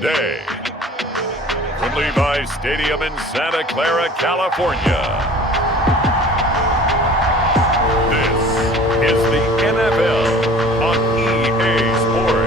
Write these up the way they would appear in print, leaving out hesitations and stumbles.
day. From Levi's Stadium in Santa Clara, California, this is the NFL on EA Sports.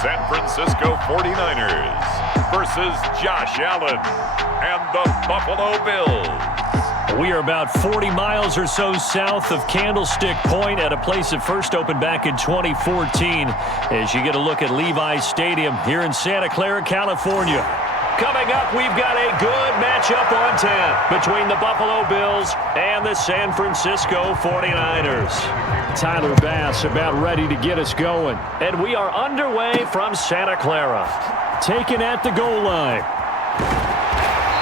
San Francisco 49ers versus Josh Allen and the Buffalo Bills. We are about 40 miles or so south of Candlestick Point at a place that first opened back in 2014 as you get a look at Levi's Stadium here in Santa Clara, California. Coming up, we've got a good matchup on tap between the Buffalo Bills and the San Francisco 49ers. Tyler Bass about ready to get us going. And we are underway from Santa Clara. Taken at the goal line.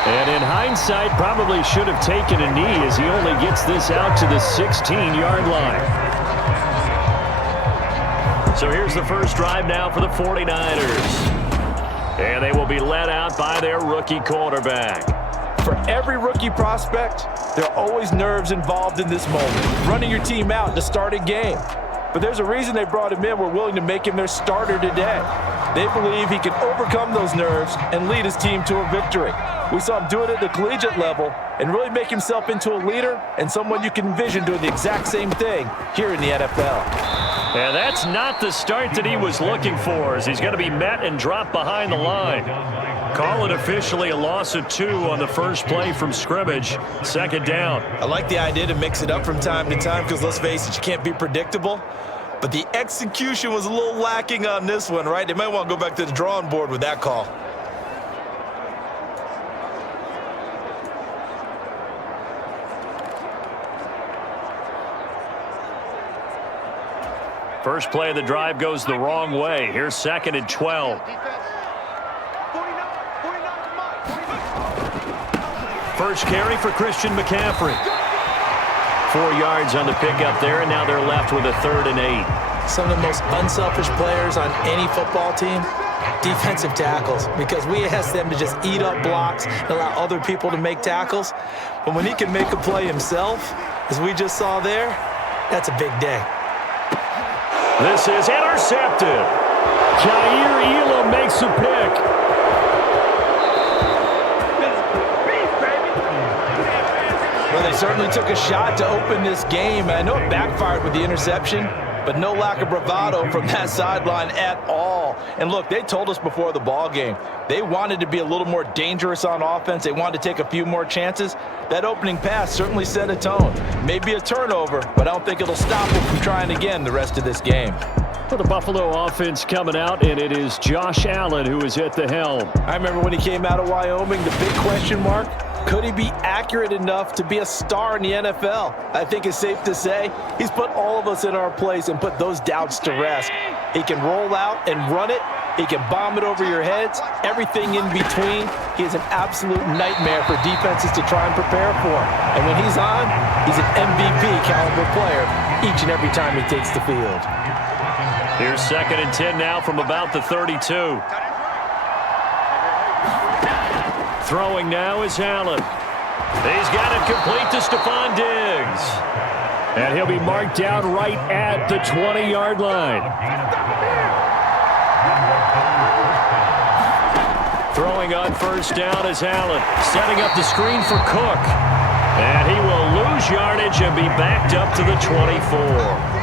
And in hindsight, probably should have taken a knee as he only gets this out to the 16-yard line. So here's the first drive now for the 49ers. And they will be led out by their rookie quarterback. For every rookie prospect, there are always nerves involved in this moment. Running your team out to start a game. But there's a reason they brought him in. We're willing to make him their starter today. They believe he can overcome those nerves and lead his team to a victory. We saw him do it at the collegiate level and really make himself into a leader and someone you can envision doing the exact same thing here in the NFL. And that's not the start that he was looking for, as he's going to be met and dropped behind the line. Call it officially a loss of 2 on the first play from scrimmage. Second down. I like the idea to mix it up from time to time because, let's face it, you can't be predictable. But the execution was a little lacking on this one, right? They might want to go back to the drawing board with that call. First play of the drive goes the wrong way. Here's 2nd and 12. First carry for Christian McCaffrey. 4 yards on the pickup there, and now they're left with a 3rd and 8. Some of the most unselfish players on any football team, defensive tackles, because we ask them to just eat up blocks and allow other people to make tackles. But when he can make a play himself, as we just saw there, that's a big day. This is intercepted. Jair Elam makes a pick. Well, they certainly took a shot to open this game. I know it backfired with the interception, but no lack of bravado from that sideline at all. And look, they told us before the ball game, they wanted to be a little more dangerous on offense. They wanted to take a few more chances. That opening pass certainly set a tone. Maybe a turnover, but I don't think it'll stop them from trying again the rest of this game. For the Buffalo offense coming out, and it is Josh Allen who is at the helm. I remember when he came out of Wyoming, the big question mark, could he be accurate enough to be a star in the NFL? I think it's safe to say he's put all of us in our place and put those doubts to rest. He can roll out and run it. He can bomb it over your heads. Everything in between. He is an absolute nightmare for defenses to try and prepare for. And when he's on, he's an MVP caliber player each and every time he takes the field. Here's 2nd and 10 now from about the 32. Throwing now is Allen. He's got it complete to Stephon Diggs. And he'll be marked down right at the 20-yard line. Throwing on first down is Allen. Setting up the screen for Cook. And he will lose yardage and be backed up to the 24.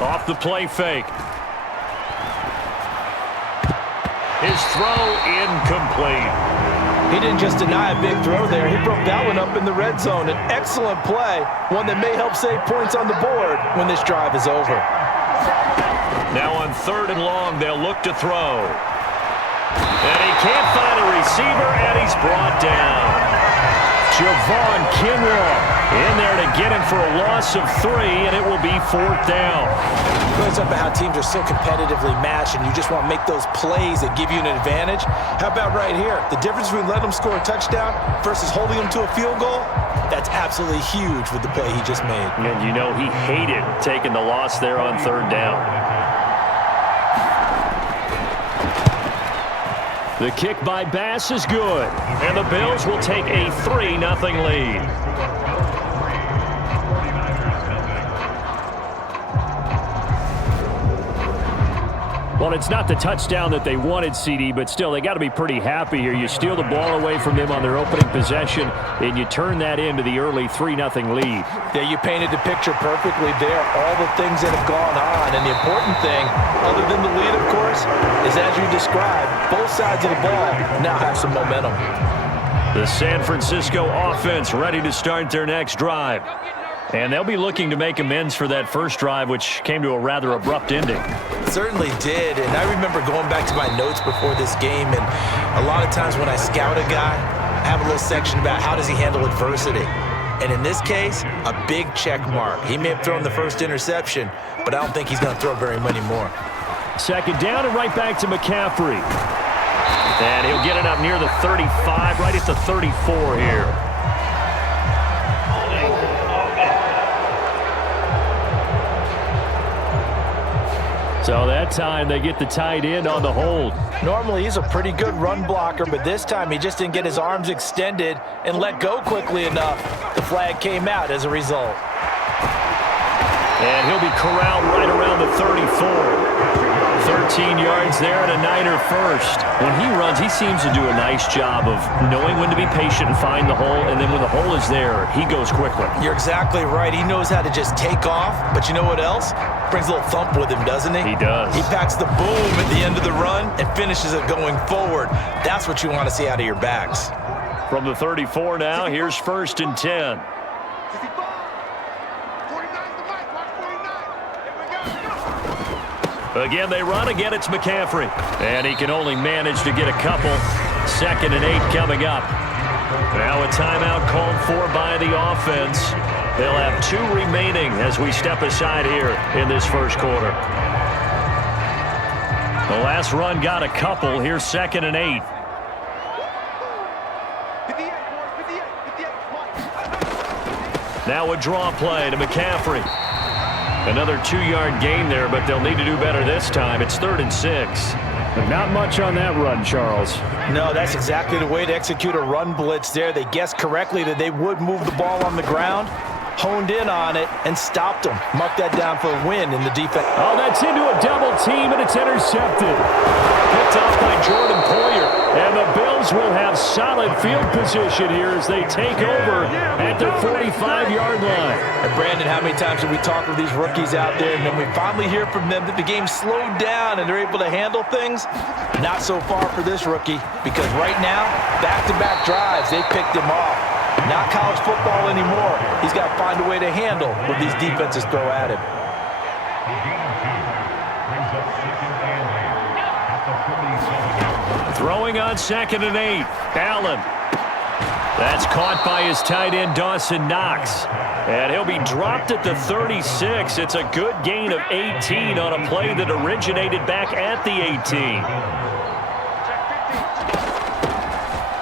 Off the play fake. His throw incomplete. He didn't just deny a big throw there. He broke that one up in the red zone. An excellent play, one that may help save points on the board when this drive is over. Now on 3rd and long, they'll look to throw. And he can't find a receiver, and he's brought down. Javon Kinlaw In there to get him for a loss of 3, and it will be 4th down. It's about how teams are so competitively matched, and you just want to make those plays that give you an advantage. How about right here? The difference between letting them score a touchdown versus holding them to a field goal, that's absolutely huge with the play he just made. And you know he hated taking the loss there on 3rd down. The kick by Bass is good, and the Bills will take a 3-0 lead. Well, it's not the touchdown that they wanted, CD, but still, they got to be pretty happy here. You steal the ball away from them on their opening possession, and you turn that into the early 3-0 lead. Yeah, you painted the picture perfectly there, all the things that have gone on. And the important thing, other than the lead, of course, is as you described, both sides of the ball now have some momentum. The San Francisco offense ready to start their next drive. And they'll be looking to make amends for that first drive, which came to a rather abrupt ending. Certainly did, and I remember going back to my notes before this game, and a lot of times when I scout a guy, I have a little section about how does he handle adversity. And in this case, a big check mark. He may have thrown the first interception, but I don't think he's going to throw very many more. 2nd down and right back to McCaffrey. And he'll get it up near the 35, right at the 34 here. So that time they get the tight end on the hold. Normally he's a pretty good run blocker, but this time he just didn't get his arms extended and let go quickly enough. The flag came out as a result. And he'll be corralled right around the 34. 13 yards there and a Niner first. When he runs, he seems to do a nice job of knowing when to be patient and find the hole, and then when the hole is there, he goes quickly. You're exactly right. He knows how to just take off, but you know what else? Brings a little thump with him, doesn't he? He does. He packs the boom at the end of the run and finishes it going forward. That's what you want to see out of your backs. From the 34 now, here's 1st and 10. Again, they run. Again, it's McCaffrey. And he can only manage to get a couple. 2nd and 8 coming up. Now a timeout called for by the offense. They'll have 2 remaining as we step aside here in this first quarter. The last run got a couple. Here's 2nd and 8. Now a draw play to McCaffrey. Another 2-yard gain there, but they'll need to do better this time. It's 3rd and 6. But not much on that run, Charles. No, that's exactly the way to execute a run blitz there. They guessed correctly that they would move the ball on the ground, honed in on it, and stopped them. Marked that down for a win in the defense. Oh, that's into a double team, and it's intercepted. Picked off by Jordan Poyer. And the Bills will have solid field position here as they take over at their 45-yard line. And Brandon, how many times have we talked with these rookies out there, and then we finally hear from them that the game slowed down and they're able to handle things? Not so far for this rookie, because right now, back-to-back drives, they picked him off. Not college football anymore. He's got to find a way to handle what these defenses throw at him. Throwing on 2nd and 8. Allen. That's caught by his tight end, Dawson Knox. And he'll be dropped at the 36. It's a good gain of 18 on a play that originated back at the 18.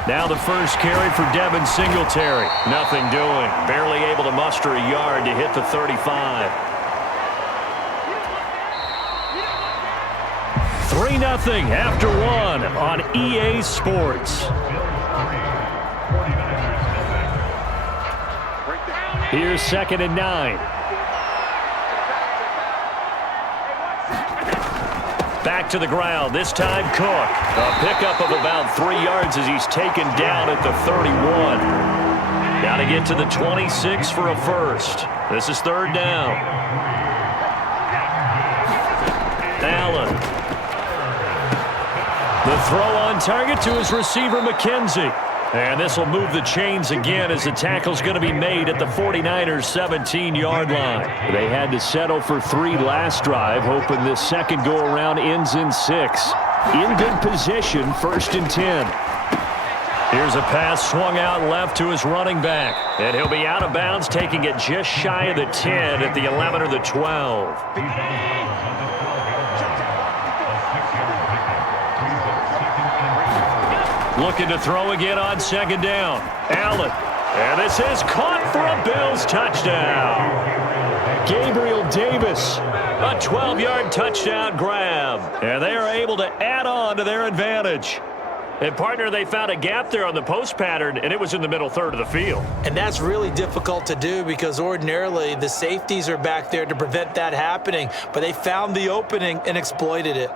Now the first carry for Devin Singletary. Nothing doing. Barely able to muster a yard to hit the 35. 3-0 after 1 on EA Sports. Here's 2nd and 9. Back to the ground. This time Cook. A pickup of about 3 yards as he's taken down at the 31. Got to get to the 26 for a first. This is 3rd down. Allen. The throw on target to his receiver, McKenzie. And this will move the chains again as the tackle's going to be made at the 49ers' 17-yard line. They had to settle for 3 last drive, hoping this second go-around ends in 6. In good position, 1st and 10. Here's a pass swung out left to his running back. And he'll be out of bounds, taking it just shy of the 10 at the 11 or the 12. Looking to throw again on second down. Allen. And this is caught for a Bills touchdown. Gabriel Davis, a 12-yard touchdown grab. And they are able to add on to their advantage. And, partner, they found a gap there on the post pattern, and it was in the middle third of the field. And that's really difficult to do because ordinarily the safeties are back there to prevent that happening. But they found the opening and exploited it.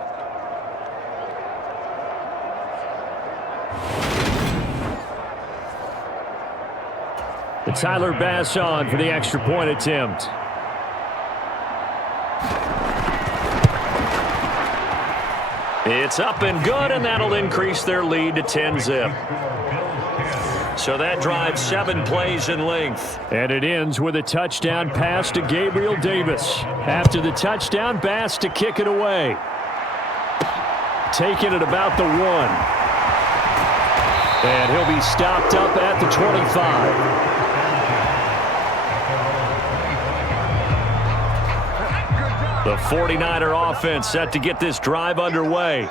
And Tyler Bass on for the extra point attempt. It's up and good, and that'll increase their lead to 10-zip. So that drives 7 plays in length. And it ends with a touchdown pass to Gabriel Davis. After the touchdown, Bass to kick it away. Taking it about the 1. And he'll be stopped up at the 25. The 49er offense set to get this drive underway.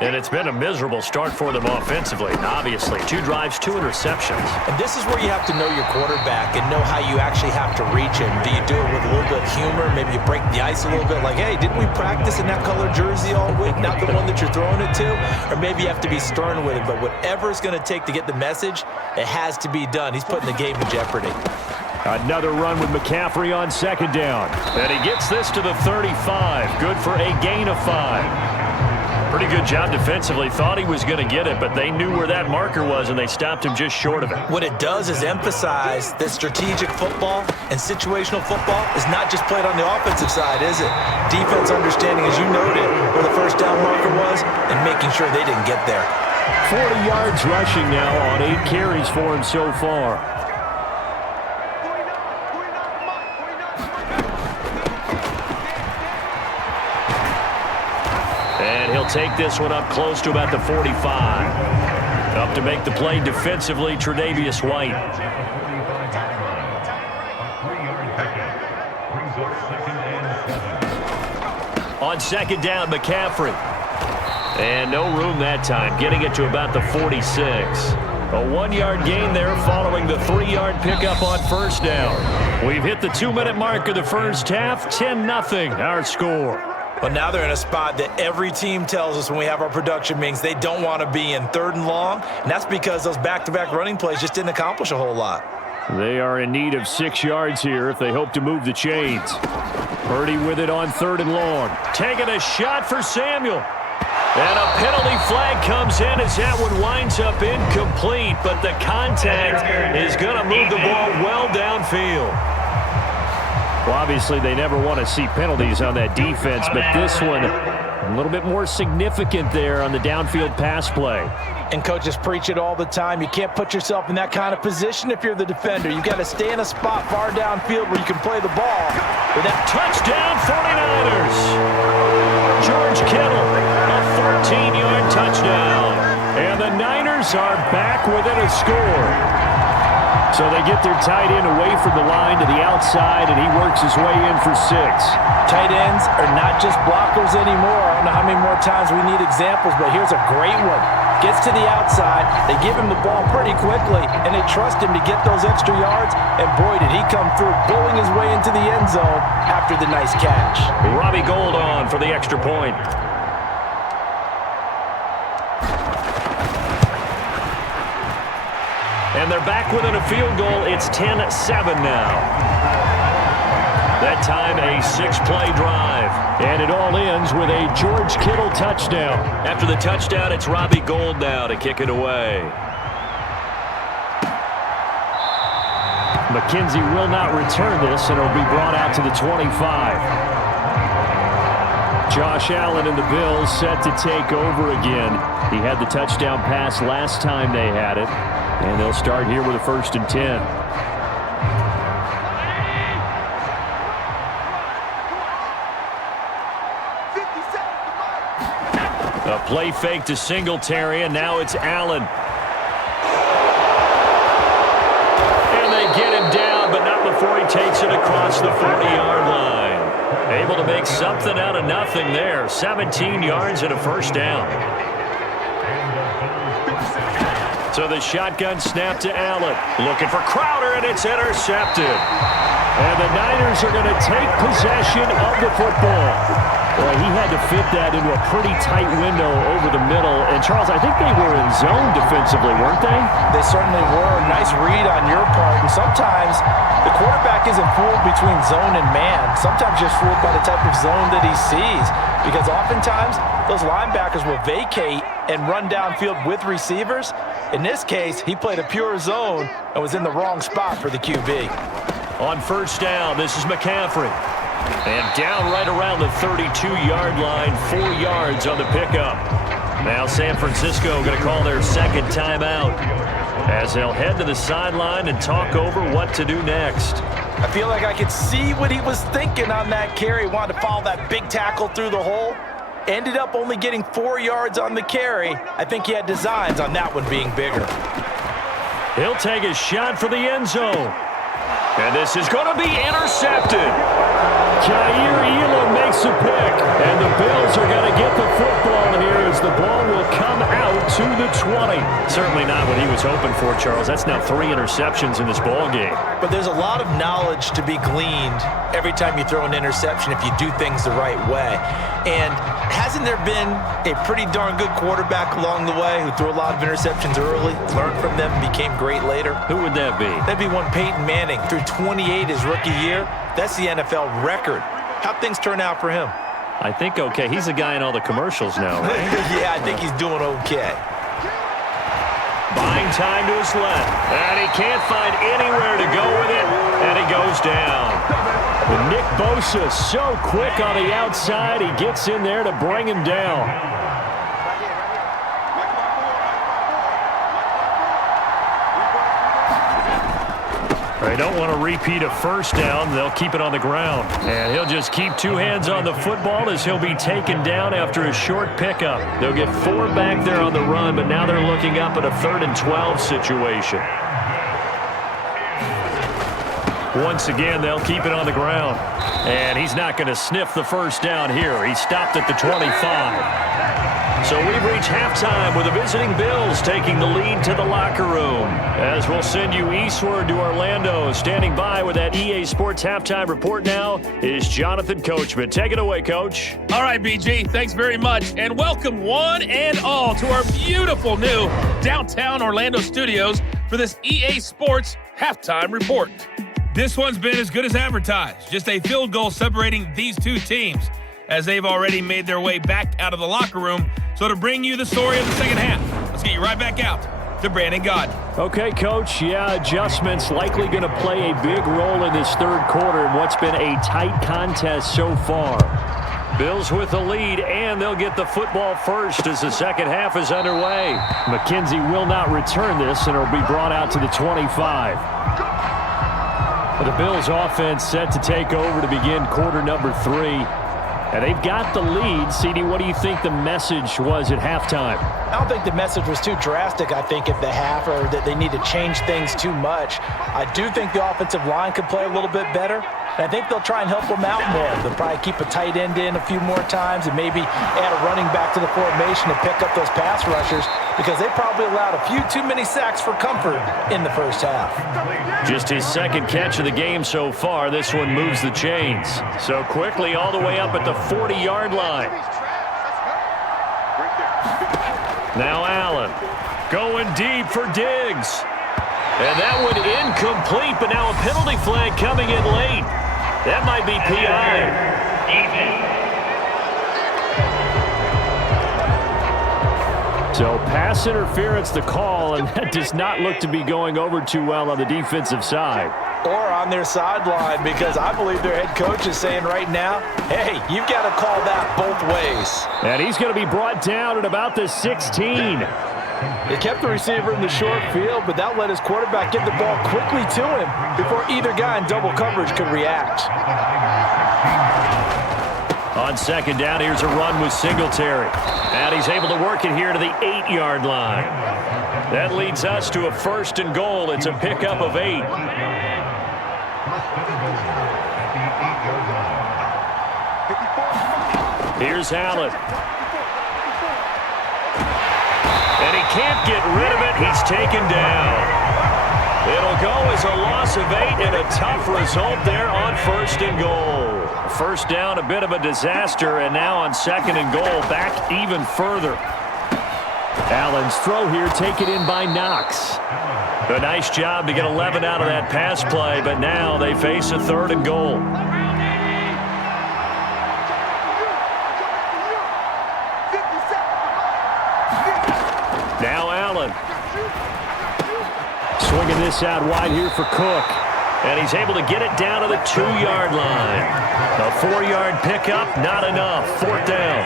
And it's been a miserable start for them offensively. Obviously, 2 drives, 2 interceptions. And this is where you have to know your quarterback and know how you actually have to reach him. Do you do it with a little bit of humor? Maybe you break the ice a little bit like, hey, didn't we practice in that color jersey all week? Not the one that you're throwing it to? Or maybe you have to be stern with it. But whatever it's going to take to get the message, it has to be done. He's putting the game in jeopardy. Another run with McCaffrey on second down. And he gets this to the 35. Good for a gain of 5. Pretty good job defensively. Thought he was going to get it, but they knew where that marker was, and they stopped him just short of it. What it does is emphasize that strategic football and situational football is not just played on the offensive side, is it? Defense understanding, as you noted, where the first down marker was and making sure they didn't get there. 40 yards rushing now on 8 carries for him so far. And he'll take this one up close to about the 45. Up to make the play defensively, Tre'Davious White. On second down, McCaffrey. And no room that time, getting it to about the 46. A 1-yard gain there following the 3-yard pickup on first down. We've hit the 2-minute mark of the first half, 10-0 our score. But now they're in a spot that every team tells us when we have our production meetings they don't want to be in, 3rd and long. And that's because those back-to-back running plays just didn't accomplish a whole lot. They are in need of 6 yards here if they hope to move the chains. Purdy with it on 3rd and long. Taking a shot for Samuel. And a penalty flag comes in as that one winds up incomplete. But the contact is going to move the ball well downfield. Well, obviously, they never want to see penalties on that defense, but this one a little bit more significant there on the downfield pass play. And coaches preach it all the time. You can't put yourself in that kind of position if you're the defender. You've got to stay in a spot far downfield where you can play the ball. With that touchdown, 49ers. George Kittle, a 14-yard touchdown. And the Niners are back within a score. So they get their tight end away from the line to the outside, and he works his way in for 6. Tight ends are not just blockers anymore. I don't know how many more times we need examples, but here's a great one. Gets to the outside, they give him the ball pretty quickly, and they trust him to get those extra yards, and boy, did he come through, bowling his way into the end zone after the nice catch. Robbie Gould on for the extra point. And they're back within a field goal. It's 10-7 now. That time a 6-play drive. And it all ends with a George Kittle touchdown. After the touchdown, it's Robbie Gould now to kick it away. McKenzie will not return this, and it'll be brought out to the 25. Josh Allen and the Bills set to take over again. He had the touchdown pass last time they had it. And they'll start here with a 1st and 10. A play fake to Singletary, and now it's Allen. it across the 40-yard line. Able to make something out of nothing there. 17 yards and a first down. So the shotgun snap to Allen. Looking for Crowder, and it's intercepted. And the Niners are going to take possession of the football. Well, he had to fit that into a pretty tight window over the middle. And, Charles, I think they were in zone defensively, weren't they? They certainly were. Nice read on your part. And sometimes the quarterback isn't fooled between zone and man. Sometimes just fooled by the type of zone that he sees. Because oftentimes those linebackers will vacate and run downfield with receivers. In this case, he played a pure zone and was in the wrong spot for the QB. On first down, this is McCaffrey. And down right around the 32-yard line, 4 yards on the pickup. Now San Francisco going to call their second timeout as they'll head to the sideline and talk over what to do next. I feel like I could see what he was thinking on that carry. Wanted to follow that big tackle through the hole. Ended up only getting 4 yards on the carry. I think he had designs on that one being bigger. He'll take a shot for the end zone. And this is going to be intercepted. Jair Elam makes a pick, and the Bills are going to get the football here as the ball will come out to the 20. Certainly not what he was hoping for, Charles. That's now 3 interceptions in this ball game. But there's a lot of knowledge to be gleaned every time you throw an interception if you do things the right way. And hasn't there been a pretty darn good quarterback along the way who threw a lot of interceptions early, learned from them, and became great later? Who would that be? That'd be one Peyton Manning. Threw 28 his rookie year. That's the NFL record. How'd things turn out for him? I think okay. He's the guy in all the commercials now, right? Yeah, I think he's doing okay. Buying time to his left. And he can't find anywhere to go with it. And he goes down. But Nick Bosa so quick on the outside. He gets in there to bring him down. They don't want to repeat a first down. They'll keep it on the ground. And he'll just keep 2 hands on the football as he'll be taken down after a short pickup. They'll get 4 back there on the run, but now they're looking up at a 3rd and 12 situation. Once again, they'll keep it on the ground. And he's not going to sniff the first down here. He stopped at the 25. So we've reached halftime with the visiting Bills taking the lead to the locker room. As we'll send you eastward to Orlando. Standing by with that EA Sports halftime report now is Jonathan Coachman. Take it away, Coach. All right, BG, thanks very much. And welcome one and all to our beautiful new downtown Orlando studios for this EA Sports halftime report. This one's been as good as advertised. Just a field goal separating these two teams, as they've already made their way back out of the locker room. So to bring you the story of the second half, let's get you right back out to Brandon Gaudin. Okay, Coach. Yeah, adjustments likely going to play a big role in this third quarter in what's been a tight contest so far. Bills with the lead, and they'll get the football first as the second half is underway. McKenzie will not return this, and it'll be brought out to the 25. But the Bills offense set to take over to begin quarter number 3. And they've got the lead. CD, what do you think the message was at halftime? I don't think the message was too drastic, I think, at the half, or that they need to change things too much. I do think the offensive line could play a little bit better. And I think they'll try and help them out more. They'll probably keep a tight end in a few more times and maybe add a running back to the formation to pick up those pass rushers, because they probably allowed a few too many sacks for comfort in the first half. Just his second catch of the game so far. This one moves the chains. So quickly all the way up at the 40-yard line. Now Allen going deep for Diggs. And that one incomplete, but now a penalty flag coming in late. That might be PI. So pass interference the call, and that does not look to be going over too well on the defensive side. Or on their sideline, because I believe their head coach is saying right now, hey, you've got to call that both ways. And he's going to be brought down at about the 16. They kept the receiver in the short field, but that let his quarterback get the ball quickly to him before either guy in double coverage could react. On second down, here's a run with Singletary. And he's able to work it here to the 8-yard line. That leads us to a 1st and goal. It's a pickup of 8. Here's Allen. And he can't get rid of it. He's taken down. It'll go as a loss of 8 and a tough result there on 1st and goal. First down, a bit of a disaster, and now on 2nd and goal, back even further. Allen's throw here taken in by Knox. A nice job to get 11 out of that pass play, but now they face a 3rd and goal. Now Allen. Swinging this out wide here for Cook. And he's able to get it down to the 2-yard line. A 4-yard pickup, not enough. 4th down.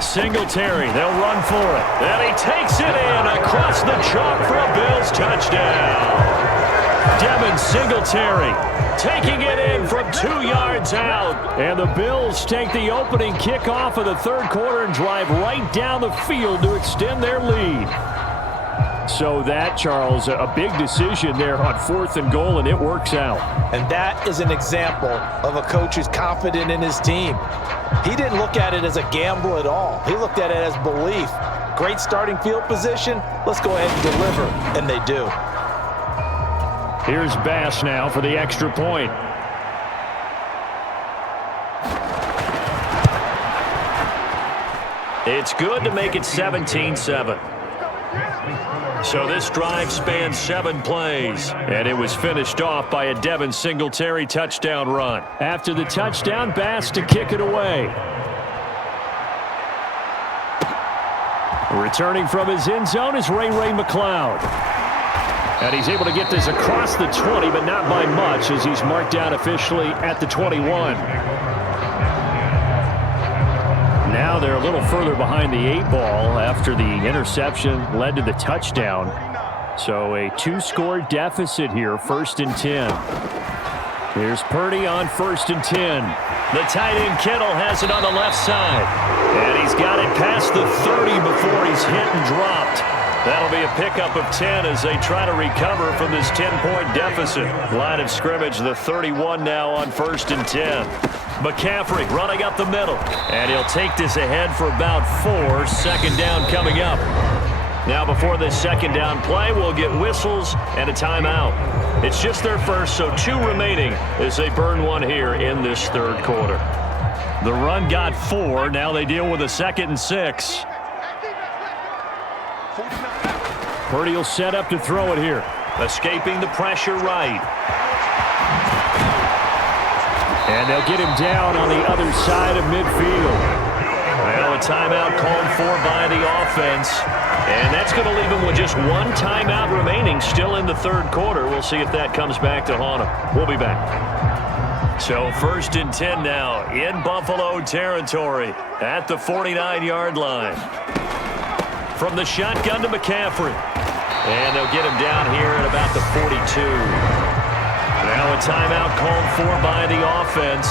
Singletary, they'll run for it. And he takes it in across the chalk for a Bills touchdown. Devin Singletary taking it in from 2 yards out. And the Bills take the opening kickoff of the 3rd quarter and drive right down the field to extend their lead. So that, Charles, a big decision there on 4th and goal, and it works out. And that is an example of a coach who's confident in his team. He didn't look at it as a gamble at all. He looked at it as belief. Great starting field position. Let's go ahead and deliver. And they do. Here's Bass now for the extra point. It's good to make it 17-7. So this drive spans 7 plays, and it was finished off by a Devin Singletary touchdown run. After the touchdown, Bass to kick it away. Returning from his end zone is Ray McLeod. And he's able to get this across the 20, but not by much, as he's marked down officially at the 21. Now they're a little further behind the 8 ball after the interception led to the touchdown. So a 2-score deficit here, 1st and 10. Here's Purdy on 1st and 10. The tight end Kittle has it on the left side. And he's got it past the 30 before he's hit and dropped. That'll be a pickup of 10 as they try to recover from this 10-point deficit. Line of scrimmage, the 31 now on 1st and 10. McCaffrey running up the middle. And he'll take this ahead for about 4. 2nd down coming up. Now before this 2nd down play, we'll get whistles and a timeout. It's just their first, so 2 remaining as they burn 1 here in this 3rd quarter. The run got 4. Now they deal with a 2nd and 6. Purdy will set up to throw it here. Escaping the pressure right. And they'll get him down on the other side of midfield. Well, a timeout called for by the offense. And that's going to leave him with just 1 timeout remaining still in the 3rd quarter. We'll see if that comes back to haunt him. We'll be back. So 1st and 10 now in Buffalo territory at the 49-yard line. From the shotgun to McCaffrey. And they'll get him down here at about the 42. Now a timeout called for by the offense.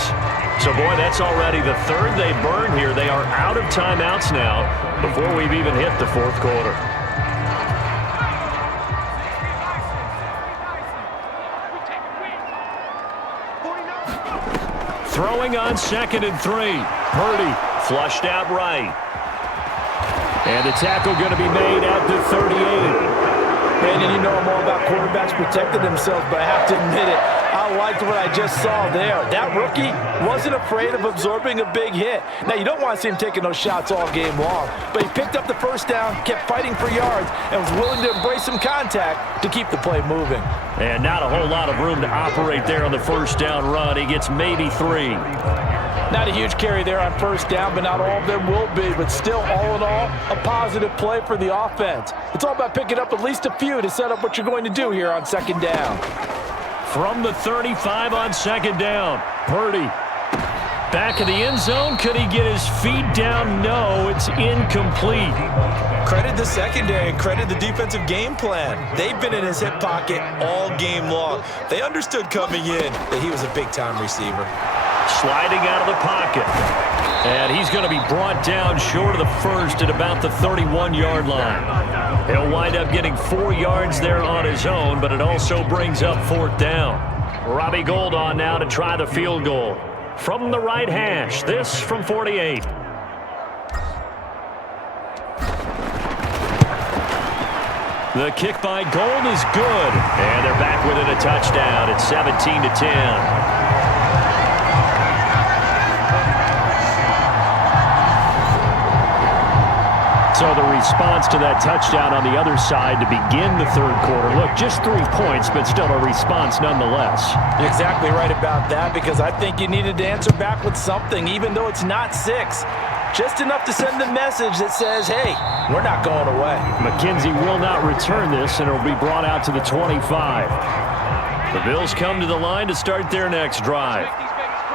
So, boy, that's already the 3rd they burned here. They are out of timeouts now before we've even hit the 4th quarter. Throwing on 2nd and 3. Purdy flushed out right. And the tackle going to be made at the 38. Brandon, you know I'm all about quarterbacks protecting themselves, but I have to admit it, I liked what I just saw there. That rookie wasn't afraid of absorbing a big hit. Now, you don't want to see him taking those shots all game long, but he picked up the 1st down, kept fighting for yards, and was willing to embrace some contact to keep the play moving. And not a whole lot of room to operate there on the 1st down run. He gets maybe 3. Not a huge carry there on 1st down, but not all of them will be. But still, all in all, a positive play for the offense. It's all about picking up at least a few to set up what you're going to do here on 2nd down. From the 35 on 2nd down, Purdy. Back of the end zone. Could he get his feet down? No, it's incomplete. Credit the secondary and credit the defensive game plan. They've been in his hip pocket all game long. They understood coming in that he was a big-time receiver. Sliding out of the pocket. And he's going to be brought down short of the 1st at about the 31-yard line. He'll wind up getting 4 yards there on his own, but it also brings up 4th down. Robbie Gould on now to try the field goal. From the right hash, this from 48. The kick by Gould is good, and they're back within a touchdown. It's 17-10. So the response to that touchdown on the other side to begin the third quarter. Look, just 3 points, but still a response nonetheless. You're exactly right about that, because I think you needed to answer back with something, even though it's not 6. Just enough to send the message that says, hey, we're not going away. McKenzie will not return this, and it will be brought out to the 25. The Bills come to the line to start their next drive.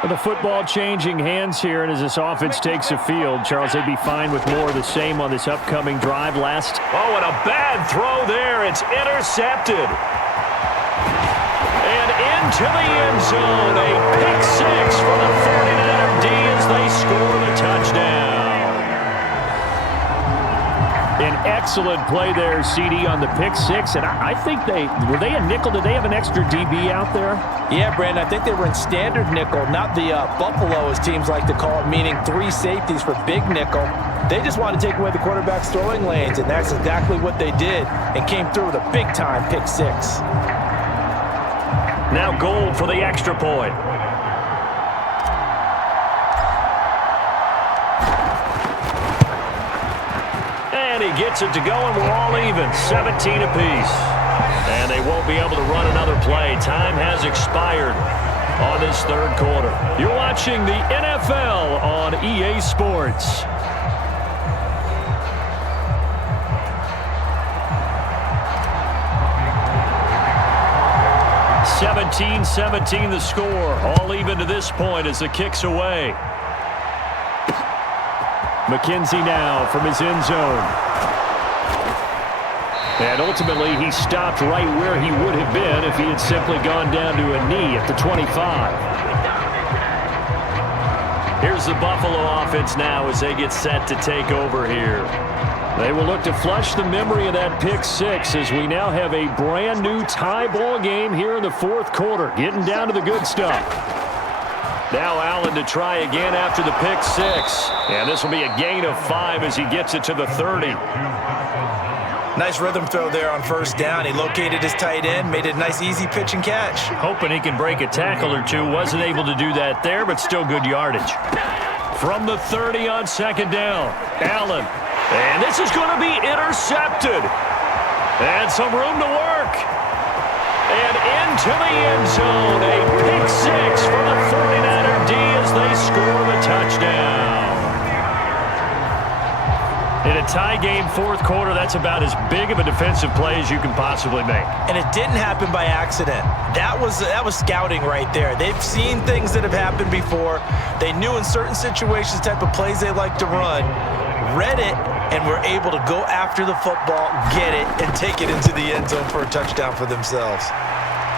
The football changing hands here, and as this offense takes the field, Charles, they'd be fine with more of the same on this upcoming drive. Oh, and a bad throw there. It's intercepted. And into the end zone. A pick 6 for the 49er D as they score the touchdown. An excellent play there, CD, on the pick 6. And I think were they a nickel? Did they have an extra DB out there? Yeah, Brandon, I think they were in standard nickel, not the Buffalo, as teams like to call it, meaning 3 safeties for big nickel. They just wanted to take away the quarterback's throwing lanes, and that's exactly what they did, and came through with a big-time pick 6. Now Gould for the extra point. And he gets it to go, and we're all even, 17 apiece. And they won't be able to run another play. Time has expired on this third quarter. You're watching the NFL on EA Sports. (17-17) the score. All even to this point as the kick's away. McKenzie now from his end zone. And ultimately, he stopped right where he would have been if he had simply gone down to a knee at the 25. Here's the Buffalo offense now as they get set to take over here. They will look to flush the memory of that pick 6 as we now have a brand new tie ball game here in the fourth quarter, getting down to the good stuff. Now Allen to try again after the pick 6. And this will be a gain of 5 as he gets it to the 30. Nice rhythm throw there on first down. He located his tight end, made it a nice easy pitch and catch. Hoping he can break a tackle or two. Wasn't able to do that there, but still good yardage. From the 30 on second down, Allen. And this is going to be intercepted. And some room to work. And into the end zone. A pick 6 for the 49er D as they score the touchdown. In a tie game fourth quarter, that's about as big of a defensive play as you can possibly make. And it didn't happen by accident. That was scouting right there. They've seen things that have happened before. They knew in certain situations the type of plays they like to run, read it, and were able to go after the football, get it, and take it into the end zone for a touchdown for themselves.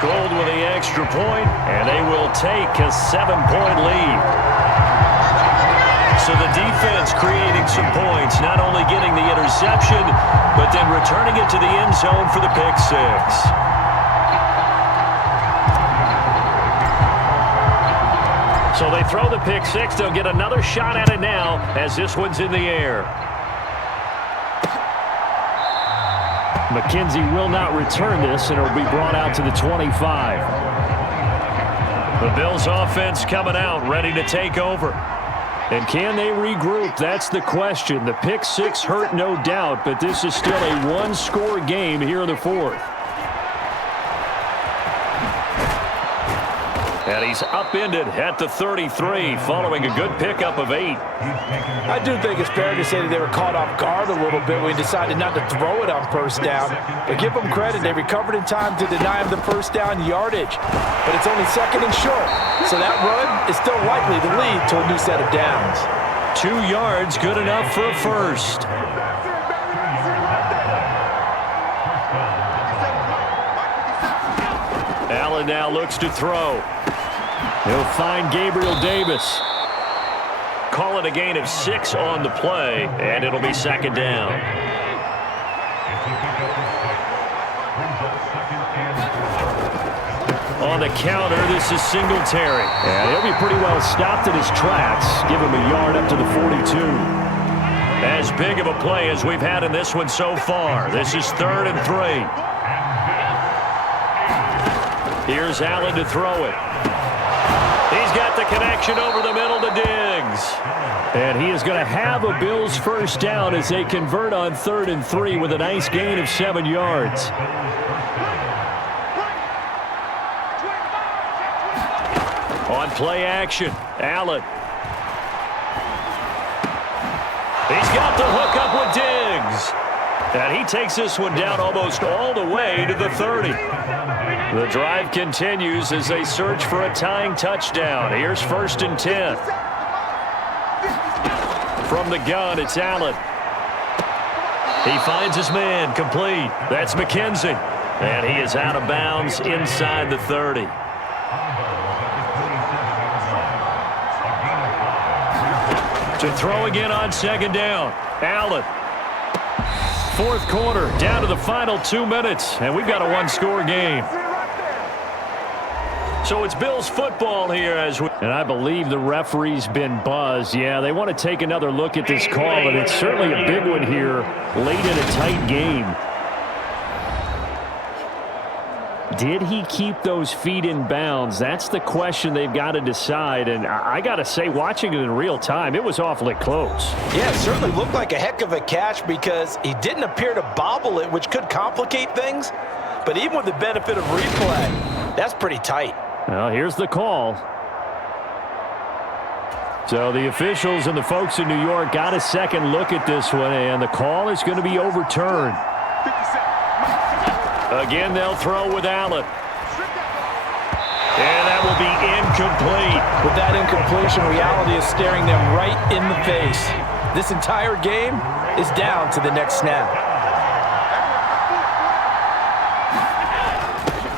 Gould with the extra point, and they will take a 7-point lead. So the defense creating some points, not only getting the interception, but then returning it to the end zone for the pick 6. So they throw the pick 6. They'll get another shot at it now as this one's in the air. McKenzie will not return this, and it'll be brought out to the 25. The Bills offense coming out, ready to take over. And can they regroup? That's the question. The pick 6 hurt, no doubt, but this is still a one-score game here in the fourth. And he's upended at the 33 following a good pickup of 8. I do think it's fair to say that they were caught off guard a little bit when we decided not to throw it on first down. But give them credit. They recovered in time to deny him the first down yardage. But it's only second and short. So that run is still likely to lead to a new set of downs. 2 yards, good enough for a first. Allen now looks to throw. He'll find Gabriel Davis. Call it a gain of 6 on the play, and it'll be second down. On the counter, this is Singletary. And he'll be pretty well stopped in his tracks. Give him a yard up to the 42. As big of a play as we've had in this one so far. This is 3rd and 3. Here's Allen to throw it. He's got the connection over the middle to Diggs. And he is going to have a Bills first down as they convert on 3rd and 3 with a nice gain of 7 yards. On play action, Allen. He's got the hook up with Diggs. And he takes this one down almost all the way to the 30. The drive continues as they search for a tying touchdown. Here's 1st and 10. From the gun, it's Allen. He finds his man, complete. That's McKenzie. And he is out of bounds inside the 30. To throw again on 2nd down. Allen. 4th quarter, down to the final 2 minutes, and we've got a one-score game. So it's Bills football here and I believe the referee's been buzzed. Yeah, they want to take another look at this call, and it's certainly a big one here late in a tight game. Did he keep those feet in bounds? That's the question they've got to decide. And I got to say, watching it in real time, it was awfully close. Yeah, it certainly looked like a heck of a catch because he didn't appear to bobble it, which could complicate things. But even with the benefit of replay, that's pretty tight. Well, here's the call. So the officials and the folks in New York got a second look at this one, and the call is going to be overturned. Again, they'll throw with Allen. And that will be incomplete. With that incompletion, reality is staring them right in the face. This entire game is down to the next snap.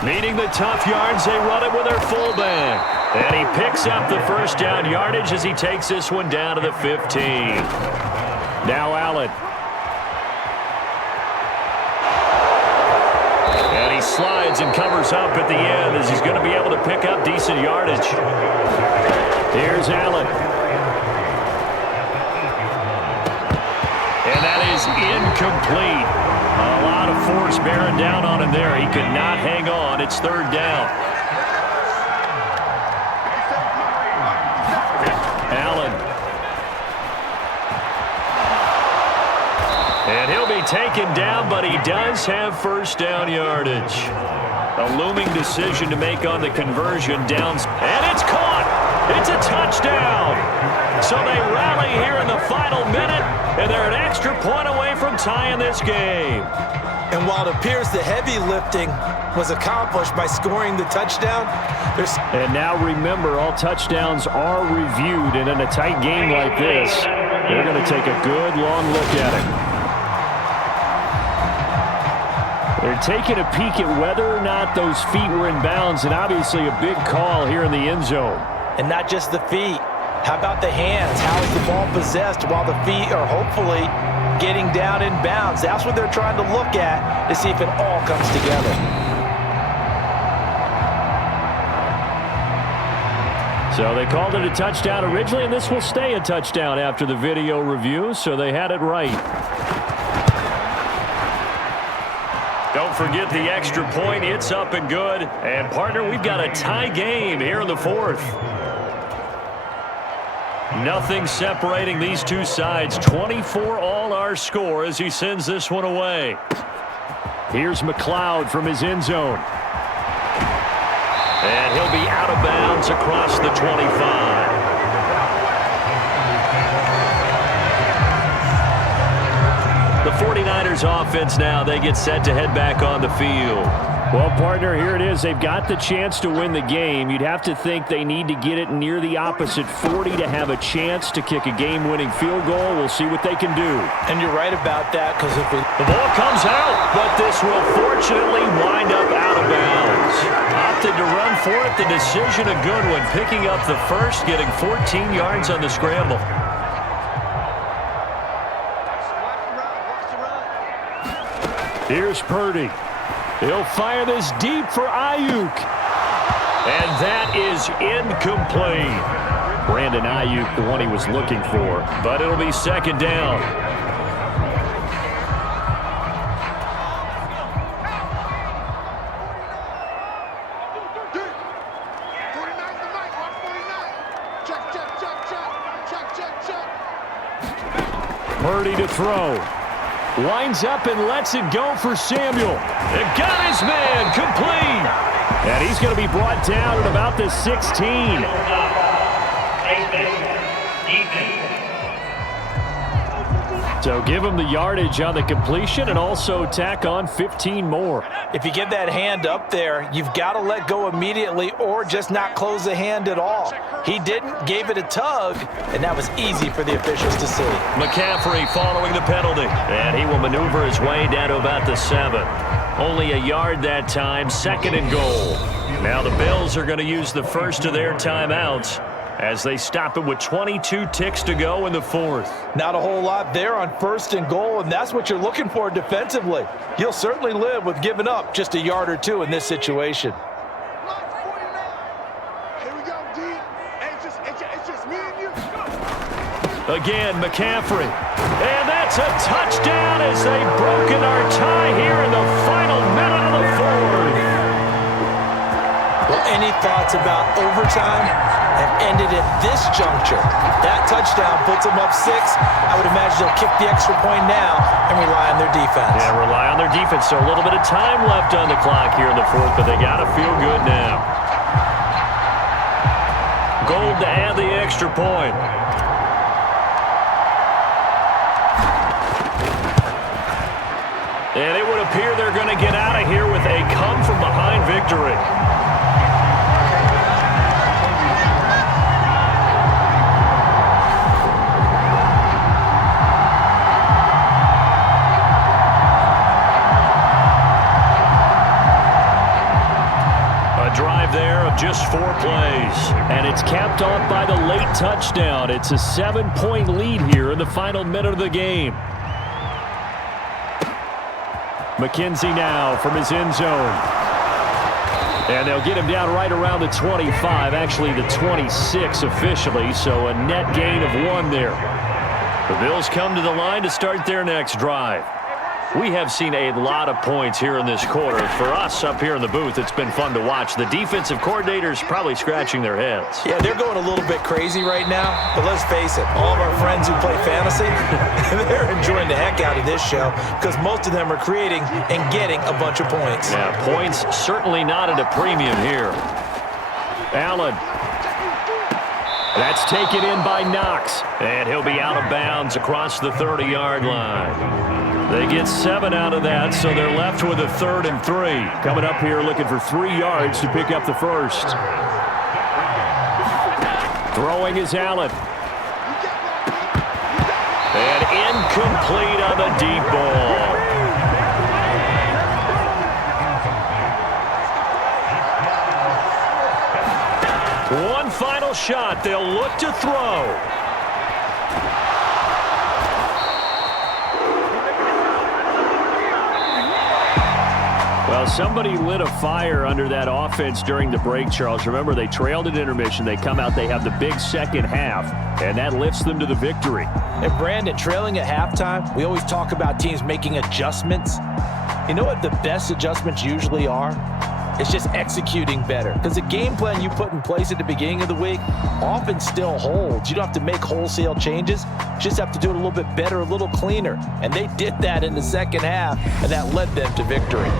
Needing the tough yards, they run it with their fullback. And he picks up the first down yardage as he takes this one down to the 15. Now Allen. And he slides and covers up at the end as he's going to be able to pick up decent yardage. Here's Allen. And that is incomplete. A lot of force bearing down on him there. He could not hang on. It's 3rd down. Allen. And he'll be taken down, but he does have first down yardage. A looming decision to make on the conversion. Downs. And it's caught. It's a touchdown. So they rally here in the final minute, and they're an extra point away from tying this game. And while it appears the heavy lifting was accomplished by scoring the touchdown, and now remember, all touchdowns are reviewed, and in a tight game like this, they're going to take a good long look at it. They're taking a peek at whether or not those feet were in bounds, and obviously a big call here in the end zone. And not just the feet. How about the hands? How is the ball possessed while the feet are hopefully getting down in bounds? That's what they're trying to look at to see if it all comes together. So they called it a touchdown originally, and this will stay a touchdown after the video review, so they had it right. Don't forget the extra point. It's up and good. And, partner, we've got a tie game here in the 4th. Nothing separating these two sides. 24 all our score as he sends this one away. Here's McLeod from his end zone. And he'll be out of bounds across the 25. The 49ers offense now, they get set to head back on the field. Well, partner, here it is. They've got the chance to win the game. You'd have to think they need to get it near the opposite 40 to have a chance to kick a game-winning field goal. We'll see what they can do. And you're right about that, because if the ball comes out, but this will fortunately wind up out of bounds. Opted to run for it. The decision a good one. Picking up the first, getting 14 yards on the scramble. Here's Purdy. He'll fire this deep for Ayuk. And that is incomplete. Brandon Ayuk, the one he was looking for, but it'll be second down. Purdy to throw. Winds up and lets it go for Samuel. It got his man complete. And he's going to be brought down at about the 16. So give him the yardage on the completion and also tack on 15 more. If you give that hand up there, you've got to let go immediately or just not close the hand at all. He didn't, gave it a tug, and that was easy for the officials to see. McCaffrey following the penalty, and he will maneuver his way down to about the 7. Only a yard that time, second and goal. Now the Bills are going to use the first of their timeouts as they stop it with 22 ticks to go in the fourth. Not a whole lot there on first and goal, and that's what you're looking for defensively. You'll certainly live with giving up just a yard or two in this situation. Again, McCaffrey. And that's a touchdown as they've broken our tie here in the final minute of the fourth. Well, any thoughts about overtime have ended at this juncture. That touchdown puts them up 6. I would imagine they'll kick the extra point now and rely on their defense. Yeah, rely on their defense. So a little bit of time left on the clock here in the fourth, but they got to feel good now. Gold to add the extra point. And it would appear they're going to get out of here with a come-from-behind victory. A drive there of just 4 plays. And it's capped off by the late touchdown. It's a 7-point lead here in the final minute of the game. McKenzie now from his end zone. And they'll get him down right around the 25, actually the 26 officially, so a net gain of 1 there. The Bills come to the line to start their next drive. We have seen a lot of points here in this quarter. For us up here in the booth, it's been fun to watch. The defensive coordinators probably scratching their heads. Yeah, they're going a little bit crazy right now, but let's face it, all of our friends who play fantasy, they're enjoying the heck out of this show because most of them are creating and getting a bunch of points. Yeah, points certainly not at a premium here. Allen. That's taken in by Knox, and he'll be out of bounds across the 30-yard line. They get 7 out of that, so they're left with a 3rd and 3. Coming up here looking for 3 yards to pick up the first. Throwing is Allen. And incomplete on the deep ball. One final shot. They'll look to throw. Well, somebody lit a fire under that offense during the break, Charles. Remember, they trailed at intermission. They come out, they have the big second half, and that lifts them to the victory. And Brandon, trailing at halftime, we always talk about teams making adjustments. You know what the best adjustments usually are? It's just executing better. Because the game plan you put in place at the beginning of the week often still holds. You don't have to make wholesale changes. You just have to do it a little bit better, a little cleaner. And they did that in the second half, and that led them to victory.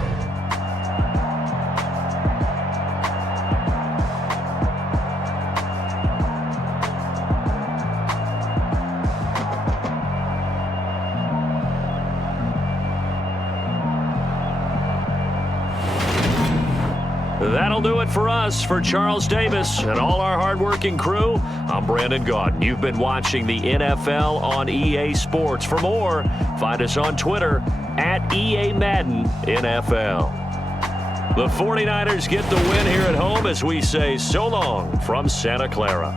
That'll do it for us. For Charles Davis and all our hardworking crew, I'm Brandon Gaudin. You've been watching the NFL on EA Sports. For more, find us on Twitter at EA Madden NFL. The 49ers get the win here at home as we say so long from Santa Clara.